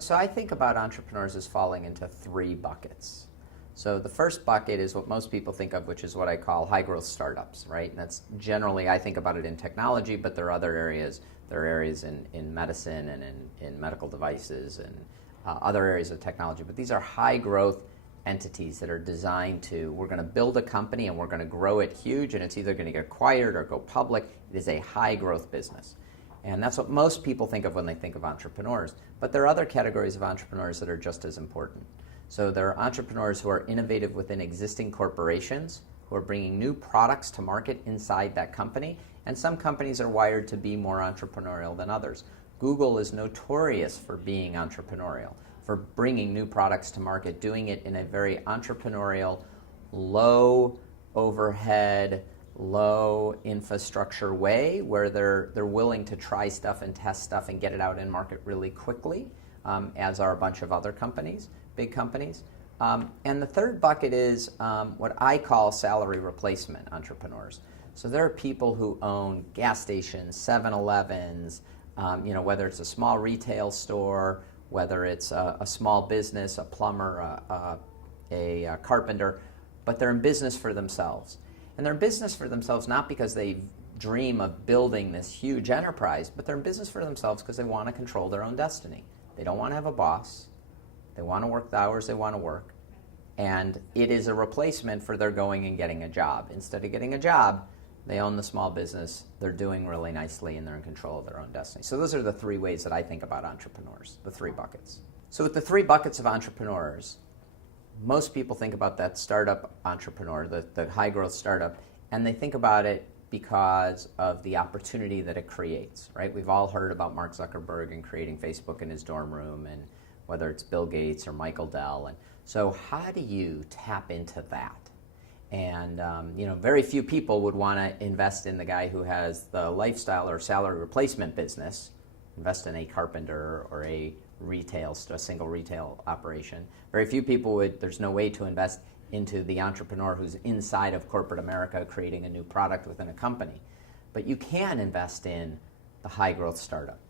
So I think about entrepreneurs as falling into three buckets. So the first bucket is what most people think of, which is what I call high growth startups, right? And that's generally, I think about it in technology, but there are other areas. There are areas in medicine and in medical devices and other areas of technology. But these are high growth entities that are designed to, we're going to build a company and we're going to grow it huge, and it's either going to get acquired or go public. It is a high growth business. And that's what most people think of when they think of entrepreneurs. But there are other categories of entrepreneurs that are just as important. So there are entrepreneurs who are innovative within existing corporations, who are bringing new products to market inside that company. And some companies are wired to be more entrepreneurial than others. Google is notorious for being entrepreneurial, for bringing new products to market, doing it in a very entrepreneurial, low overhead, low infrastructure way, where they're willing to try stuff and test stuff and get it out in market really quickly, as are a bunch of other companies, big companies. And the third bucket is what I call salary replacement entrepreneurs. So there are people who own gas stations, 7-Elevens, whether it's a small retail store, whether it's a small business, a plumber, a carpenter, but they're in business for themselves. And they're in business for themselves not because they dream of building this huge enterprise, but they're in business for themselves because they want to control their own destiny. They don't want to have a boss. They want to work the hours they want to work. And it is a replacement for their going and getting a job. Instead of getting a job, they own the small business, they're doing really nicely, and they're in control of their own destiny. So those are the three ways that I think about entrepreneurs, the three buckets. So with the three buckets of entrepreneurs, most people think about that startup entrepreneur, the high-growth startup, and they think about it because of the opportunity that it creates, right? We've all heard about Mark Zuckerberg and creating Facebook in his dorm room, and whether it's Bill Gates or Michael Dell. And so how do you tap into that? And very few people would want to invest in the guy who has the lifestyle or salary replacement business, invest in a carpenter or a single retail operation. Very few people would, there's no way to invest into the entrepreneur who's inside of corporate America creating a new product within a company. But you can invest in the high growth startup.